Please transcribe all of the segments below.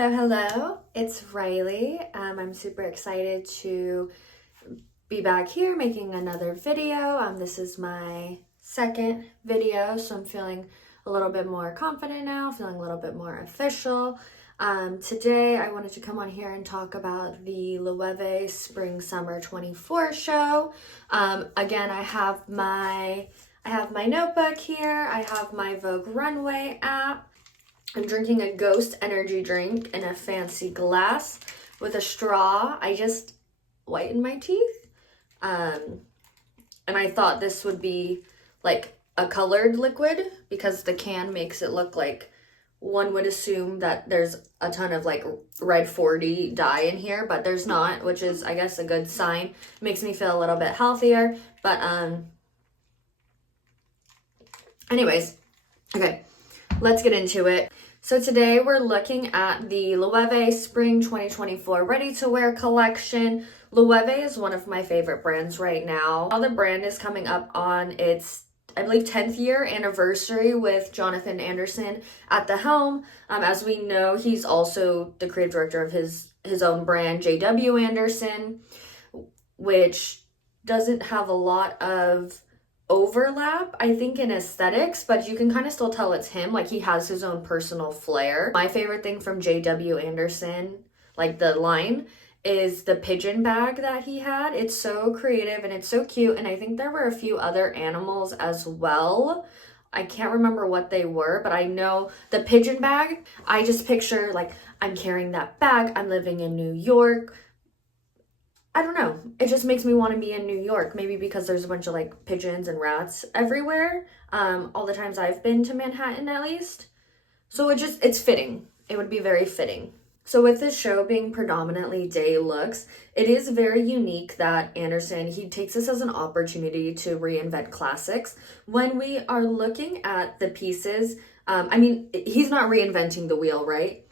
Hello, it's Riley. I'm super excited to be back here making another video. This is my second video, so I'm feeling a little bit more confident now, feeling a little bit more official. Today I wanted to come on here and talk about the Loewe Spring Summer 24 show. Again, I have my notebook here. I have my Vogue Runway app. I'm drinking a Ghost energy drink in a fancy glass with a straw. I just whitened my teeth. And I thought this would be like a colored liquid because the can makes it look like one would assume that there's a ton of like red 40 dye in here, but there's not, which is, I guess, a good sign. It makes me feel a little bit healthier. But anyways, okay, let's get into it. So today we're looking at the Loewe Spring 2024 ready-to-wear collection. Loewe is one of my favorite brands right now. The brand is coming up on its, I believe, 10th year anniversary with Jonathan Anderson at the helm. As we know, he's also the creative director of his own brand, JW Anderson, which doesn't have a lot of overlap, I think, in aesthetics, but you can kind of still tell it's him. Like, he has his own personal flair. My favorite thing from JW Anderson, like the line, is the pigeon bag that he had. It's so creative and it's so cute, and I think there were a few other animals as well. I can't remember what they were, but I know the pigeon bag, I just picture like I'm carrying that bag, I'm living in New York. I don't know. It just makes me want to be in New York. Maybe because there's a bunch of like pigeons and rats everywhere. All the times I've been to Manhattan, at least. So it's fitting. It would be very fitting. So with this show being predominantly day looks, it is very unique that Anderson, he takes this as an opportunity to reinvent classics. When we are looking at the pieces, I mean, he's not reinventing the wheel, right?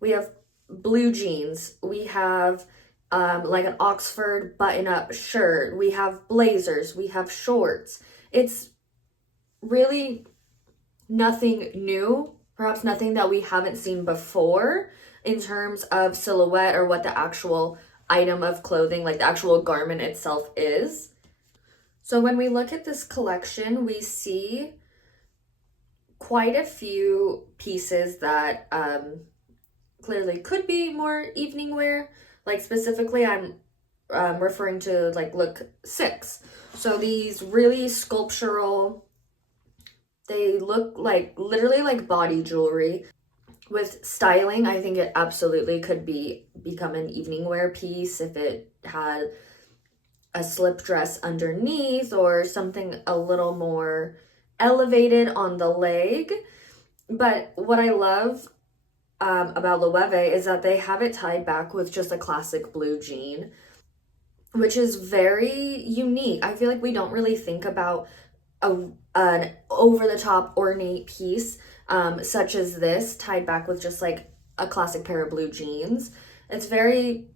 We have blue jeans. We have like an Oxford button-up shirt. We have blazers. We have shorts. It's really nothing new, perhaps nothing that we haven't seen before in terms of silhouette or what the actual item of clothing, like the actual garment itself is. So when we look at this collection, we see quite a few pieces that clearly could be more evening wear. Like specifically, I'm referring to like look 6. So these really sculptural, they look like literally like body jewelry. With styling, I think it absolutely could become an evening wear piece if it had a slip dress underneath or something a little more elevated on the leg. But what I love about Loewe is that they have it tied back with just a classic blue jean, which is very unique. I feel like we don't really think about an over-the-top ornate piece such as this tied back with just like a classic pair of blue jeans. It's very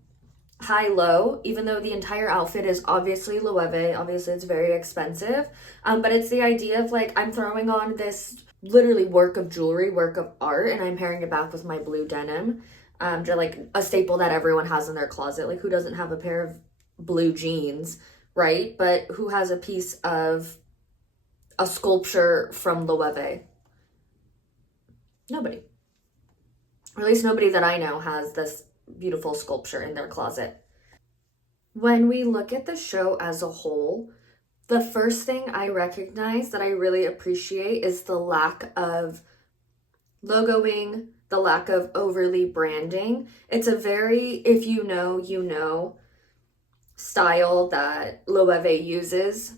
high-low, even though the entire outfit is obviously Loewe. Obviously, it's very expensive, but it's the idea of like, I'm throwing on this literally work of jewelry, work of art, and I'm pairing it back with my blue denim, to like a staple that everyone has in their closet. Like, who doesn't have a pair of blue jeans, right? But who has a piece of a sculpture from Loewe? Nobody. Or at least nobody that I know has this beautiful sculpture in their closet. When we look at the show as a whole, the first thing I recognize that I really appreciate is the lack of logoing, the lack of overly branding. It's a very, if you know, you know, style that Loewe uses.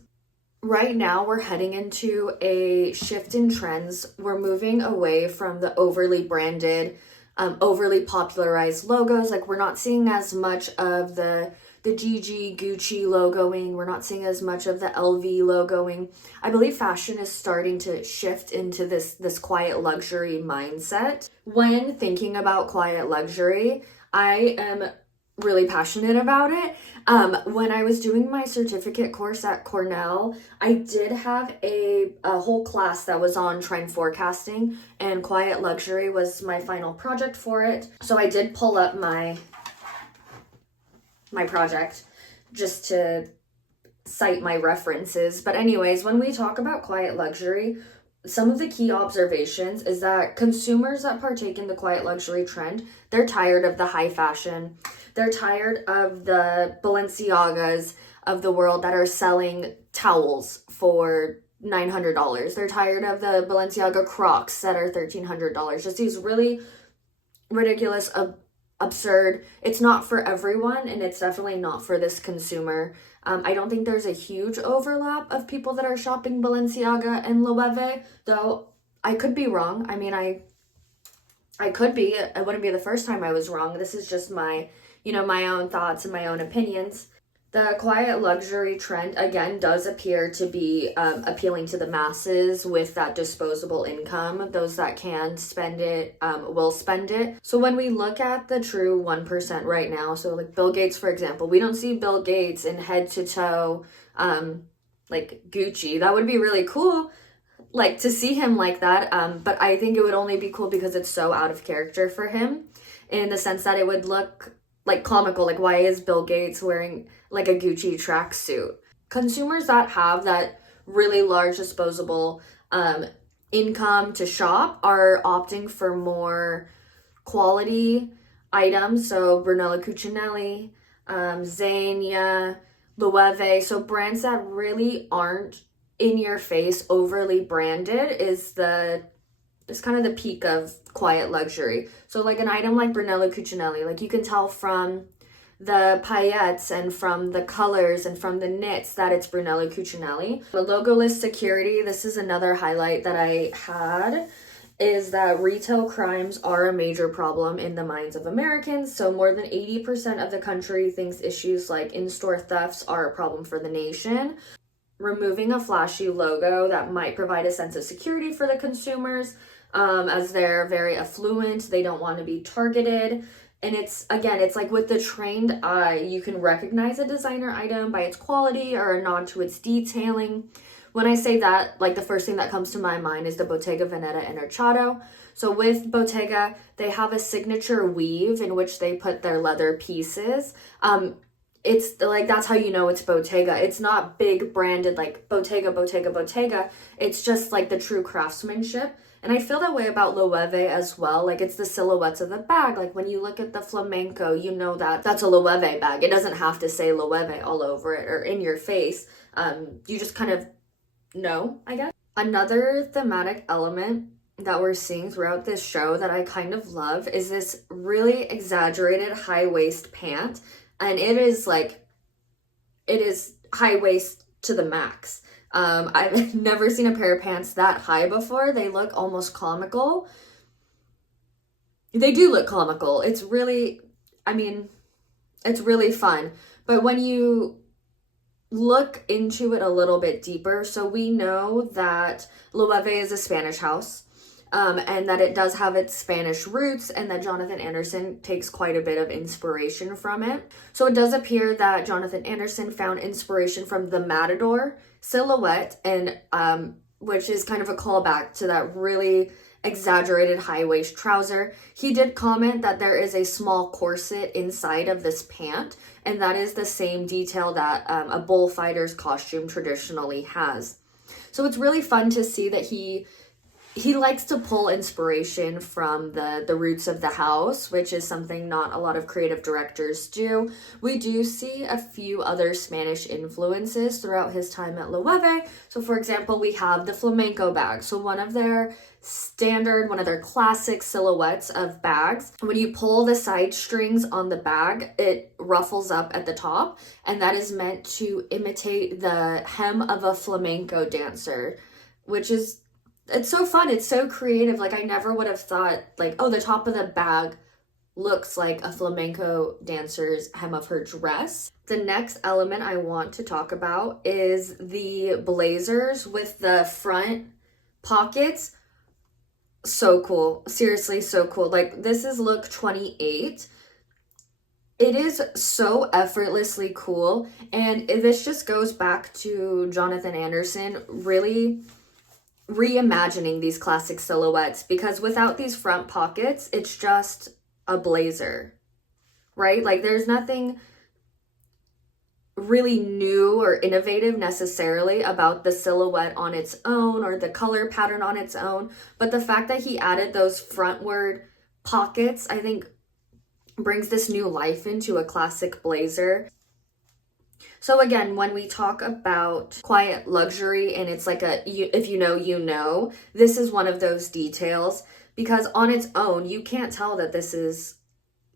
Right now, we're heading into a shift in trends. We're moving away from the overly branded, overly popularized logos. Like, we're not seeing as much of the GG Gucci logoing. We're not seeing as much of the LV logoing. I believe fashion is starting to shift into this quiet luxury mindset. When thinking about quiet luxury, I am really passionate about it. When I was doing my certificate course at Cornell, I did have a whole class that was on trend forecasting, and quiet luxury was my final project for it. So I did pull up my project just to cite my references. But anyways, when we talk about quiet luxury, some of the key observations is that consumers that partake in the quiet luxury trend, they're tired of the high fashion. They're tired of the Balenciagas of the world that are selling towels for $900. They're tired of the Balenciaga Crocs that are $1,300. Just these really ridiculous, absurd. It's not for everyone, and it's definitely not for this consumer. I don't think there's a huge overlap of people that are shopping Balenciaga and Loewe, though I could be wrong. I mean, I could be. It wouldn't be the first time I was wrong. This is just my, my own thoughts and my own opinions. The quiet luxury trend, again, does appear to be appealing to the masses with that disposable income. Those that can spend it will spend it. So when we look at the true 1% right now, so like Bill Gates, for example, we don't see Bill Gates in head to toe like Gucci. That would be really cool, like to see him like that. But I think it would only be cool because it's so out of character for him, in the sense that it would look like comical. Like, why is Bill Gates wearing like a Gucci tracksuit? Consumers that have that really large disposable income to shop are opting for more quality items. So Brunello Cucinelli, Zegna, Loewe. So brands that really aren't in your face, overly branded is kind of the peak of quiet luxury. So like an item like Brunello Cucinelli, like you can tell from the paillettes and from the colors and from the knits that it's Brunello Cucinelli. The logoless security, this is another highlight that I had, is that retail crimes are a major problem in the minds of Americans. So more than 80% of the country thinks issues like in-store thefts are a problem for the nation. Removing a flashy logo that might provide a sense of security for the consumers, as they're very affluent, they don't want to be targeted. And it's like with the trained eye, you can recognize a designer item by its quality or a nod to its detailing. When I say that, like the first thing that comes to my mind is the Bottega Veneta Intrecciato. So with Bottega, they have a signature weave in which they put their leather pieces. It's like, that's how you know it's Bottega. It's not big branded like Bottega, Bottega, Bottega. It's just like the true craftsmanship. And I feel that way about Loewe as well. Like, it's the silhouettes of the bag. Like when you look at the flamenco, you know that that's a Loewe bag. It doesn't have to say Loewe all over it or in your face. You just kind of know, I guess. Another thematic element that we're seeing throughout this show that I kind of love is this really exaggerated high waist pant. And it is high waist to the max. I've never seen a pair of pants that high before. They look almost comical. They do look comical. It's really fun. But when you look into it a little bit deeper, so we know that Loewe is a Spanish house. And that it does have its Spanish roots, and that Jonathan Anderson takes quite a bit of inspiration from it. So it does appear that Jonathan Anderson found inspiration from the Matador silhouette, and which is kind of a callback to that really exaggerated high waist trouser. He did comment that there is a small corset inside of this pant, and that is the same detail that a bullfighter's costume traditionally has. So it's really fun to see that he likes to pull inspiration from the roots of the house, which is something not a lot of creative directors do. We do see a few other Spanish influences throughout his time at Loewe. So for example, we have the flamenco bag. So one of their classic silhouettes of bags, when you pull the side strings on the bag, it ruffles up at the top, and that is meant to imitate the hem of a flamenco dancer, which is, it's so fun. It's so creative. Like, I never would have thought, like, oh, the top of the bag looks like a flamenco dancer's hem of her dress. The next element I want to talk about is the blazers with the front pockets. So cool. Seriously, so cool. Like, this is look 28. It is so effortlessly cool, and this just goes back to Jonathan Anderson really reimagining these classic silhouettes, because without these front pockets, it's just a blazer, right? Like there's nothing really new or innovative necessarily about the silhouette on its own or the color pattern on its own, but the fact that he added those frontward pockets, I think brings this new life into a classic blazer. So again, when we talk about quiet luxury and it's like if you know, you know, this is one of those details, because on its own, you can't tell that this is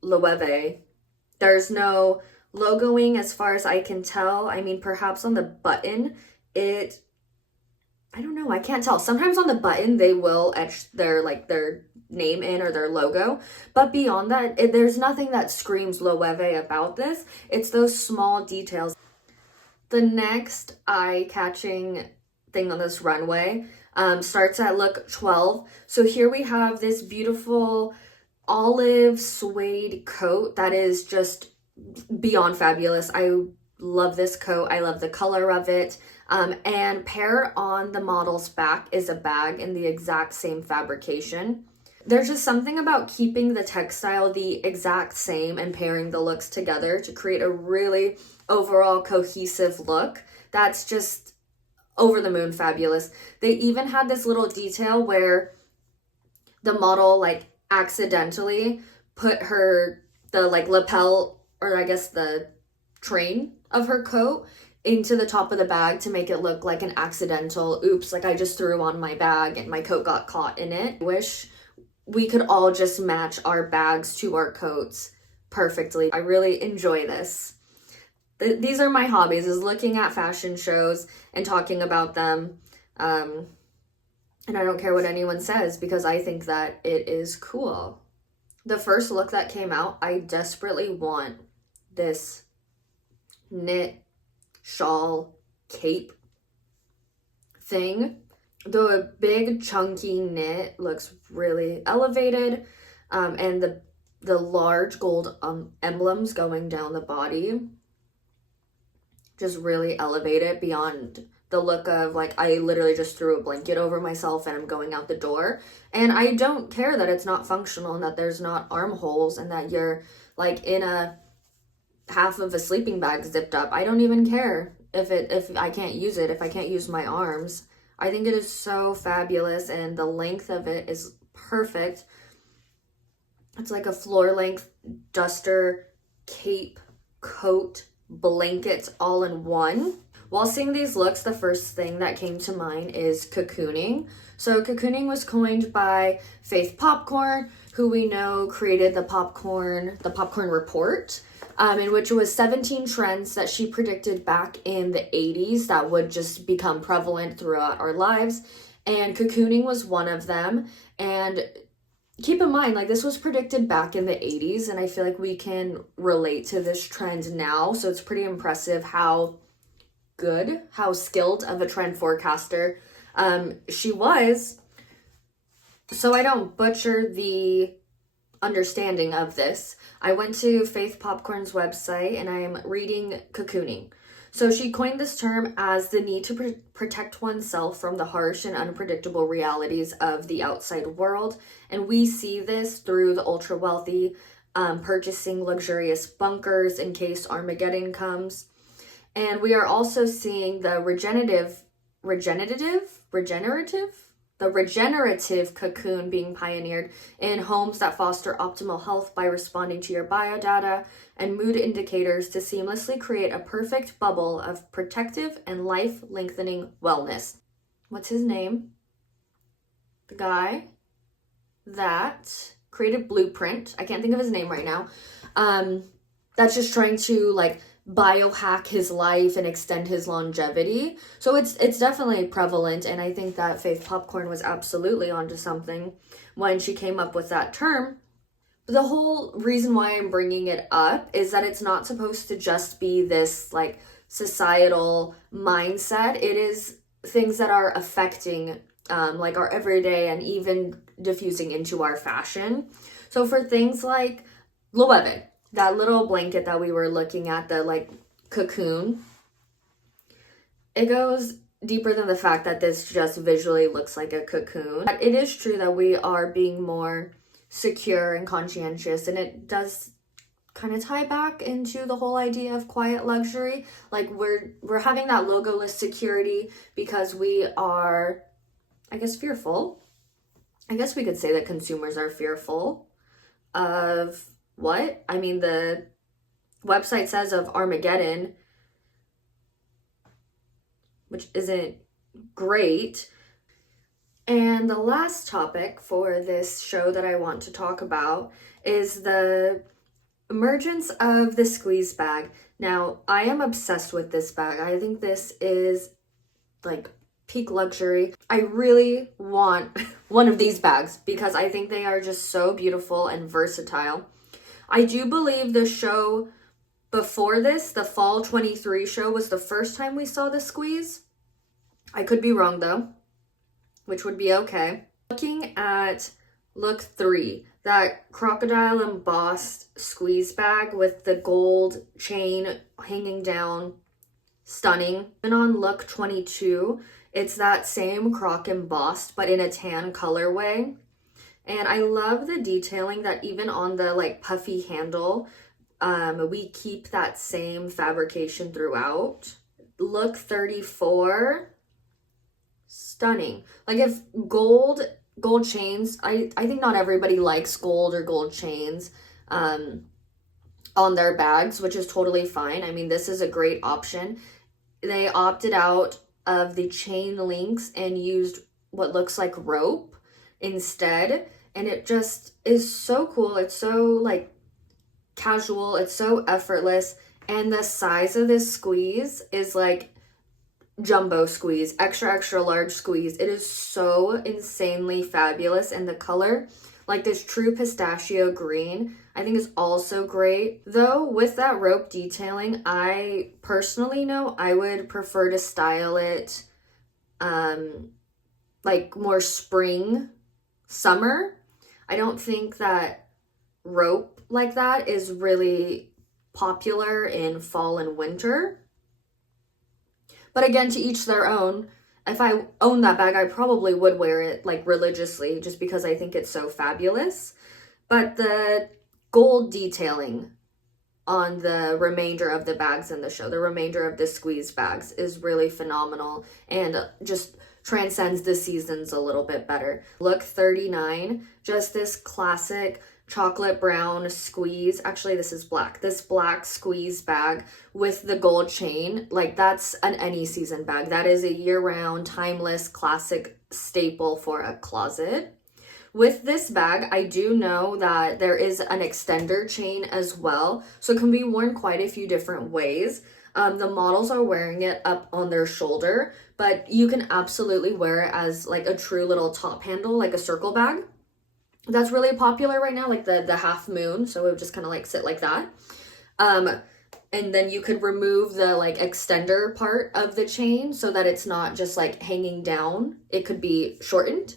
Loewe. There's no logoing as far as I can tell. I mean, perhaps on the button, I don't know, I can't tell. Sometimes on the button, they will etch their name in or their logo. But beyond that, there's nothing that screams Loewe about this. It's those small details. The next eye-catching thing on this runway starts at look 12. So here we have this beautiful olive suede coat that is just beyond fabulous. I love this coat. I love the color of it. And paired on the model's back is a bag in the exact same fabrication. There's just something about keeping the textile the exact same and pairing the looks together to create a really overall cohesive look that's just over the moon fabulous. They even had this little detail where the model accidentally put the lapel, or I guess the train of her coat, into the top of the bag to make it look like an accidental oops, like I just threw on my bag and my coat got caught in it. I wish we could all just match our bags to our coats perfectly. I really enjoy this. These are my hobbies, is looking at fashion shows and talking about them. And I don't care what anyone says, because I think that it is cool. The first look that came out, I desperately want this knit shawl cape thing. The big chunky knit looks really elevated, and the large gold emblems going down the body just really elevate it beyond the look of I literally just threw a blanket over myself and I'm going out the door. And I don't care that it's not functional and that there's not armholes and that you're in a half of a sleeping bag zipped up. I don't even care if I can't use it, if I can't use my arms. I think it is so fabulous, and the length of it is perfect. It's like a floor length duster, cape, coat, blankets all in one. While seeing these looks, the first thing that came to mind is cocooning. So cocooning was coined by Faith Popcorn, who we know created the popcorn report, in which it was 17 trends that she predicted back in the 80s that would just become prevalent throughout our lives. And cocooning was one of them. And keep in mind, this was predicted back in the 80s, and I feel like we can relate to this trend now. So it's pretty impressive how skilled of a trend forecaster she was. So I don't butcher the understanding of this, I went to Faith Popcorn's website and I am reading cocooning. So she coined this term as the need to protect oneself from the harsh and unpredictable realities of the outside world. And we see this through the ultra wealthy purchasing luxurious bunkers in case Armageddon comes. And we are also seeing the regenerative cocoon being pioneered in homes that foster optimal health by responding to your biodata and mood indicators to seamlessly create a perfect bubble of protective and life-lengthening wellness. What's his name? The guy that created Blueprint. I can't think of his name right now. That's just trying to biohack his life and extend his longevity. So it's definitely prevalent, and I think that Faith Popcorn was absolutely onto something when she came up with that term. But the whole reason why I'm bringing it up is that it's not supposed to just be this societal mindset. It is things that are affecting our everyday and even diffusing into our fashion. So for things like Loewe, that little blanket that we were looking at, the like cocoon, it goes deeper than the fact that this just visually looks like a cocoon. But it is true that we are being more secure and conscientious, and it does kind of tie back into the whole idea of quiet luxury. Like we're having that logoless security because we are, I guess, fearful. I guess we could say that consumers are fearful of what? I mean, the website says of Armageddon, which isn't great. And the last topic for this show that I want to talk about is the emergence of the squeeze bag. Now, I am obsessed with this bag. I think this is like peak luxury. I really want one of these bags because I think they are just so beautiful and versatile. I do believe the show before this, the fall 23 show, was the first time we saw the squeeze. I could be wrong though, which would be okay. Looking at look 3, that crocodile embossed squeeze bag with the gold chain hanging down, stunning. And on look 22, it's that same croc embossed but in a tan colorway. And I love the detailing that even on the like puffy handle, we keep that same fabrication throughout. Look 34, stunning. Like if gold chains, I think not everybody likes gold or gold chains on their bags, which is totally fine. I mean, this is a great option. They opted out of the chain links and used what looks like rope instead, and it just is so cool. It's so like casual, it's so effortless, and the size of this squeeze is like jumbo squeeze, extra large squeeze. It is so insanely fabulous, and the color, like this true pistachio green, I think is also great. Though with that rope detailing, I personally know I would prefer to style it like more spring, summer. I don't think that rope like that is really popular in fall and winter. But again, to each their own. If I owned that bag, I probably would wear it like religiously just because I think it's so fabulous. But the gold detailing on the remainder of the bags in the show, the remainder of the squeeze bags, is really phenomenal and just transcends the seasons a little bit better. Look 39, just this classic chocolate brown squeeze. Actually, this is black. This black squeeze bag with the gold chain, like that's an any season bag. That is a year-round, timeless, classic staple for a closet. With this bag, I do know that there is an extender chain as well, so it can be worn quite a few different ways. The models are wearing it up on their shoulder, but you can absolutely wear it as like a true little top handle, like a circle bag. That's really popular right now, like the half moon, so it would just kind of like sit like that. And then you could remove the like extender part of the chain so that it's not just like hanging down. It could be shortened.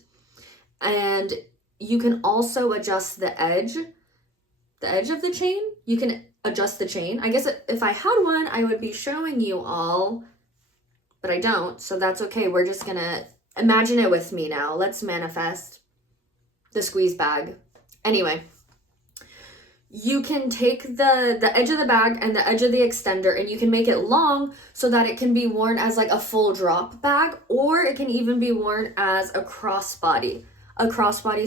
And you can also adjust the edge of the chain. You can adjust the chain. I guess if I had one, I would be showing you all, but I don't, so that's okay. We're just gonna imagine it with me now. Let's manifest the squeeze bag. Anyway, you can take the edge of the bag and the edge of the extender and you can make it long so that it can be worn as like a full drop bag, or it can even be worn as a crossbody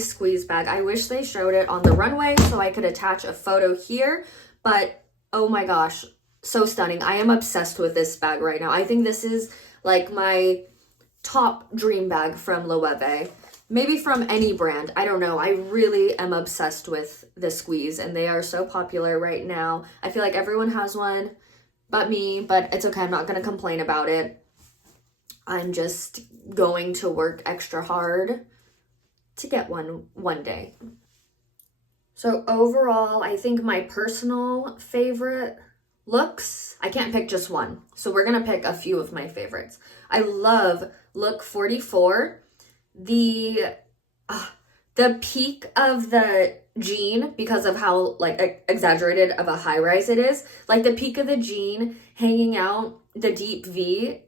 squeeze bag. I wish they showed it on the runway so I could attach a photo here, but oh my gosh, so stunning. I am obsessed with this bag right now. I think this is like my top dream bag from Loewe. Maybe from any brand, I don't know. I really am obsessed with the squeeze and they are so popular right now. I feel like everyone has one but me, but it's okay. I'm not going to complain about it. I'm just going to work extra hard to get one day. So overall, I think my personal favorite looks, I can't pick just one. So we're going to pick a few of my favorites. I love look 44. The The peak of the jean, because of how like exaggerated of a high rise it is, like the peak of the jean hanging out, the deep V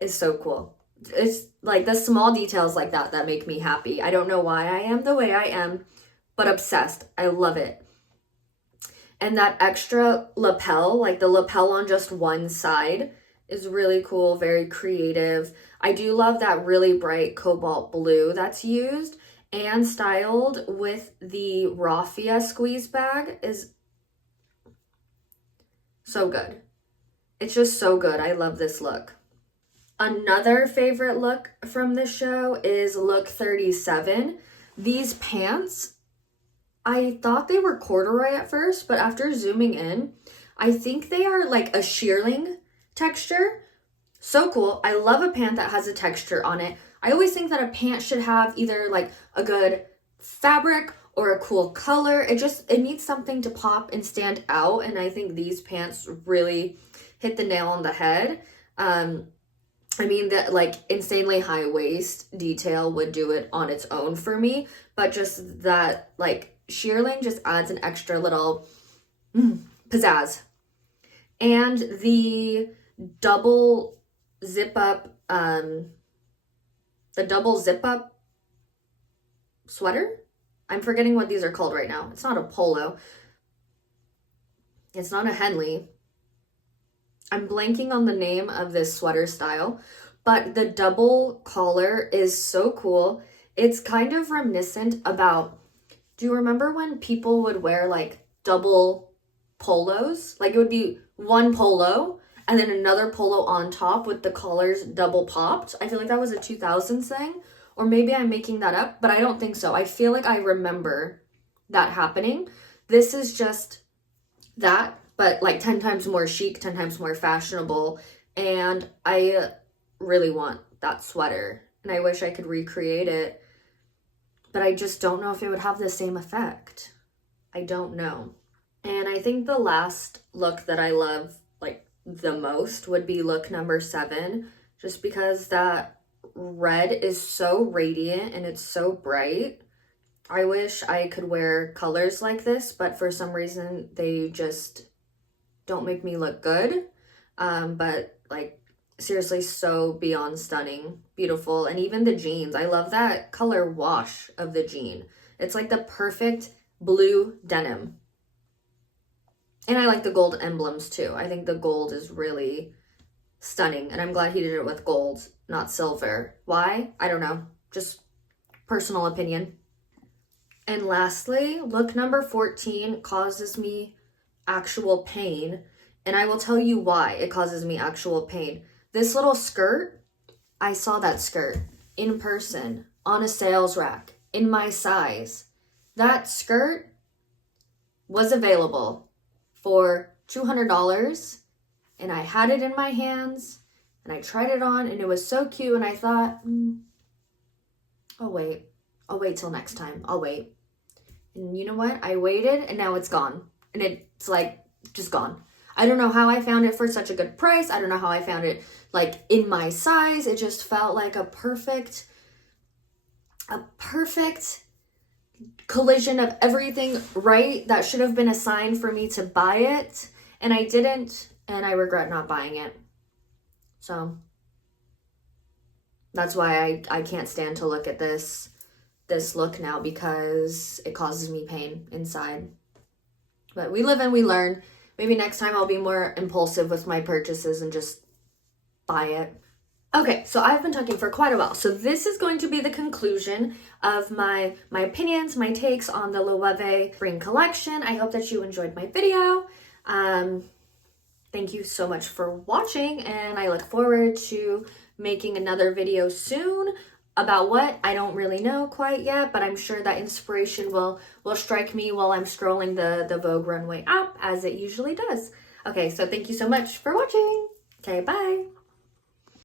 is so cool. It's like the small details like that make me happy. I don't know why I am the way I am, but obsessed. I love it. And that extra lapel, like the lapel on just one side, is really cool, very creative. I do love that really bright cobalt blue that's used and styled with the raffia squeeze bag is so good. It's just so good. I love this look. Another favorite look from this show is look 37. These pants, I thought they were corduroy at first, but after zooming in, I think they are like a shearling texture. So cool. I love a pant that has a texture on it. I always think that a pant should have either like a good fabric or a cool color. It needs something to pop and stand out, and I think these pants really hit the nail on the head. I mean, that like insanely high waist detail would do it on its own for me, but just that like shearling just adds an extra little pizzazz. And the double zip up sweater, I'm forgetting what these are called right now. It's not a polo, it's not a Henley. I'm blanking on the name of this sweater style, but the double collar is so cool. It's kind of reminiscent about, do you remember when people would wear like double polos? Like it would be one polo and then another polo on top with the collars double popped. I feel like that was a 2000s thing, or maybe I'm making that up, but I don't think so. I feel like I remember that happening. This is just that, but like 10 times more chic, 10 times more fashionable. And I really want that sweater and I wish I could recreate it, but I just don't know if it would have the same effect. I don't know. And I think the last look that I love like the most would be look number 7, just because that red is so radiant and it's so bright. I wish I could wear colors like this, but for some reason they just don't make me look good. But like seriously, so beyond stunning, beautiful. And even the jeans, I love that color wash of the jean. It's like the perfect blue denim. And I like the gold emblems too. I think the gold is really stunning, and I'm glad he did it with gold, not silver. Why? I don't know. Just personal opinion. And lastly, look number 14 causes me actual pain, and I will tell you why it causes me actual pain. This little skirt, I saw that skirt in person on a sales rack in my size. That skirt was available for $200, and I had it in my hands and I tried it on and it was so cute, and I thought, I'll wait till next time. I'll wait. And you know what? I waited and now it's gone. And it's like just gone. I don't know how I found it for such a good price. I don't know how I found it like in my size. It just felt like a perfect collision of everything right that should have been a sign for me to buy it, and I didn't, and I regret not buying it. So that's why I can't stand to look at this look now, because it causes me pain inside. But we live and we learn. Maybe next time I'll be more impulsive with my purchases and just buy it. Okay, so I've been talking for quite a while. So this is going to be the conclusion of my opinions, my takes on the Loewe Spring collection. I hope that you enjoyed my video. Thank you so much for watching, and I look forward to making another video soon. About what? I don't really know quite yet, but I'm sure that inspiration will strike me while I'm scrolling the Vogue Runway app, as it usually does. Okay, so thank you so much for watching. Okay, bye.